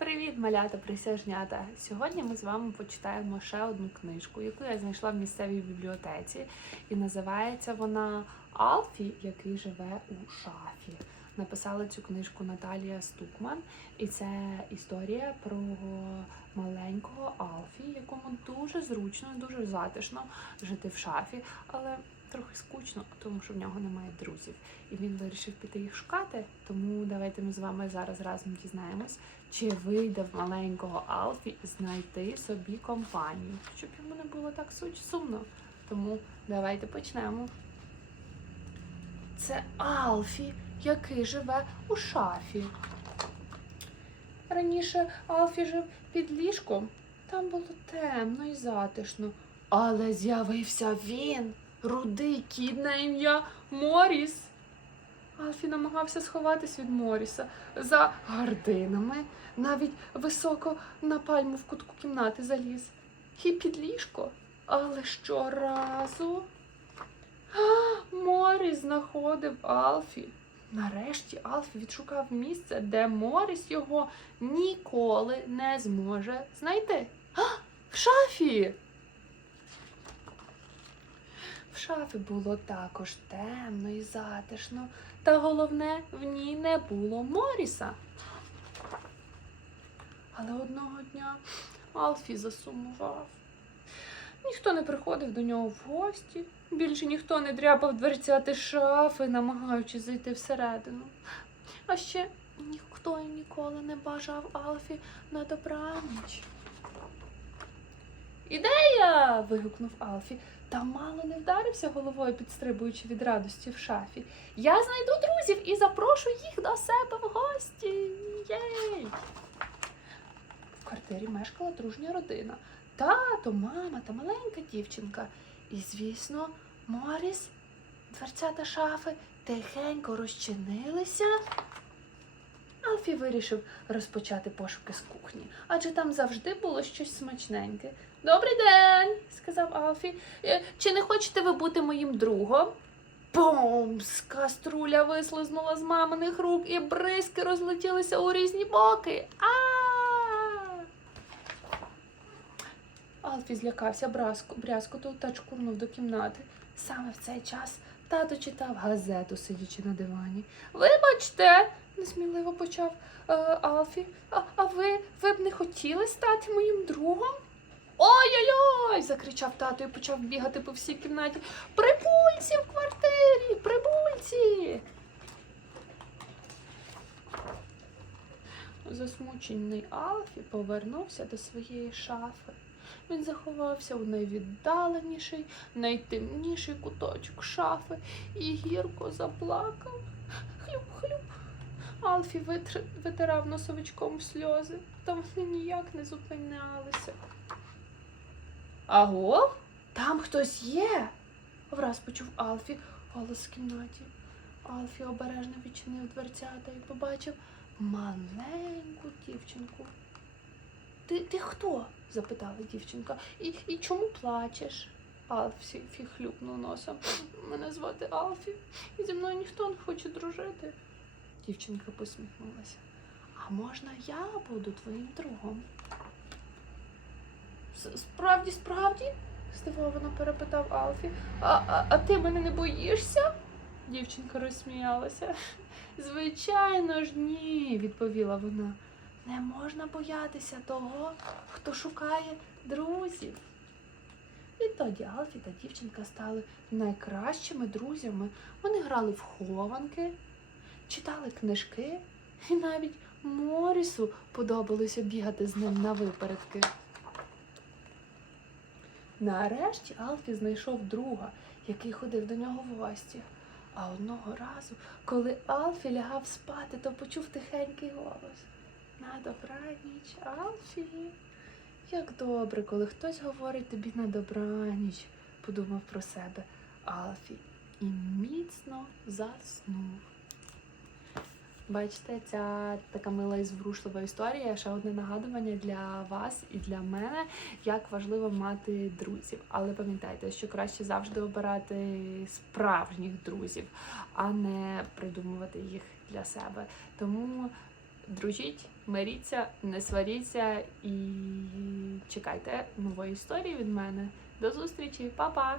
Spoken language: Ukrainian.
Привіт, малята, присяжнята! Сьогодні ми з вами почитаємо ще одну книжку, яку я знайшла в місцевій бібліотеці. І називається вона Алфі, який живе у шафі. Написала цю книжку Наталія Стукман, і це історія про маленького Алфі, якому дуже зручно, дуже затишно жити в шафі, але трохи скучно, тому що в нього немає друзів. І він вирішив піти їх шукати. Тому давайте ми з вами зараз разом дізнаємось, чи вийде в маленького Алфі знайти собі компанію, щоб йому не було так сумно. Тому давайте почнемо. Це Алфі, який живе у шафі. Раніше Алфі жив під ліжком. Там було темно і затишно. Але з'явився він, рудий кіт на ім'я Моріс. Алфі намагався сховатись від Моріса за гардинами, навіть високо на пальму в кутку кімнати заліз. І під ліжко. Але щоразу а, Моріс знаходив Алфі. Нарешті Алфі відшукав місце, де Моріс його ніколи не зможе знайти. А, в шафі! В шафі було також темно і затишно, та головне, в ній не було Моріса. Але одного дня Алфі засумував. Ніхто не приходив до нього в гості, більше ніхто не дряпав дверцяти шафи, намагаючись зайти всередину. А ще ніхто і ніколи не бажав Алфі на добраніч. Ідея. вигукнув Алфі, та мало не вдарився головою, підстрибуючи від радості в шафі. Я знайду друзів і запрошу їх до себе в гості. Єй! В квартирі мешкала дружня родина. Тато, мама та маленька дівчинка. І, звісно, Моріс, дверцята шафи тихенько розчинилися. Алфі вирішив розпочати пошуки з кухні, адже там завжди було щось смачненьке. Добрий день, сказав Алфі. «Е, Чи не хочете ви бути моїм другом? Бомс! Каструля вислизнула з маминих рук, і бризки розлетілися у різні боки. А! Алфі злякався брязку- брязкоту та чкурнув до кімнати. Саме в цей час тато читав газету, сидячи на дивані. Вибачте, несміливо почав е, Алфі. А, а ви, ви б не хотіли стати моїм другом? Ой-ой-ой! закричав тато і почав бігати по всій кімнаті. Прибульці в квартирі! Прибульці! Засмучений Алфі повернувся до своєї шафи. Він заховався у найвіддаленіший, найтемніший куточок шафи і гірко заплакав. Хлюп-хлюп. Алфі витр... витирав носовичком сльози, та вони ніяк не зупинялися. Аго? Там хтось є? враз почув Алфі голос в кімнаті. Алфі обережно відчинив дверцята і побачив маленьку дівчинку. Ти, ти хто? запитала дівчинка. І, і чому плачеш? Алфі фі хлюпнув носом. Мене звати Алфі, і зі мною ніхто не хоче дружити. Дівчинка посміхнулася. А можна я буду твоїм другом? Справді, справді? здивовано перепитав Алфі. А, а, а ти мене не боїшся? Дівчинка розсміялася. Звичайно ж, ні, відповіла вона. Не можна боятися того, хто шукає друзів. Відтоді Алфі та дівчинка стали найкращими друзями. Вони грали в хованки, читали книжки, і навіть Морісу подобалося бігати з ним на випередки. Нарешті Алфі знайшов друга, який ходив до нього в гості. А одного разу, коли Алфі лягав спати, то почув тихенький голос. На добраніч, Алфі. Як добре, коли хтось говорить тобі на добраніч, подумав про себе Алфі і міцно заснув. Бачите, ця така мила і зворушлива історія. Ще одне нагадування для вас і для мене, як важливо мати друзів. Але пам'ятайте, що краще завжди обирати справжніх друзів, а не придумувати їх для себе. Тому дружіть, миріться, не сваріться і чекайте нової історії від мене. До зустрічі, па-па!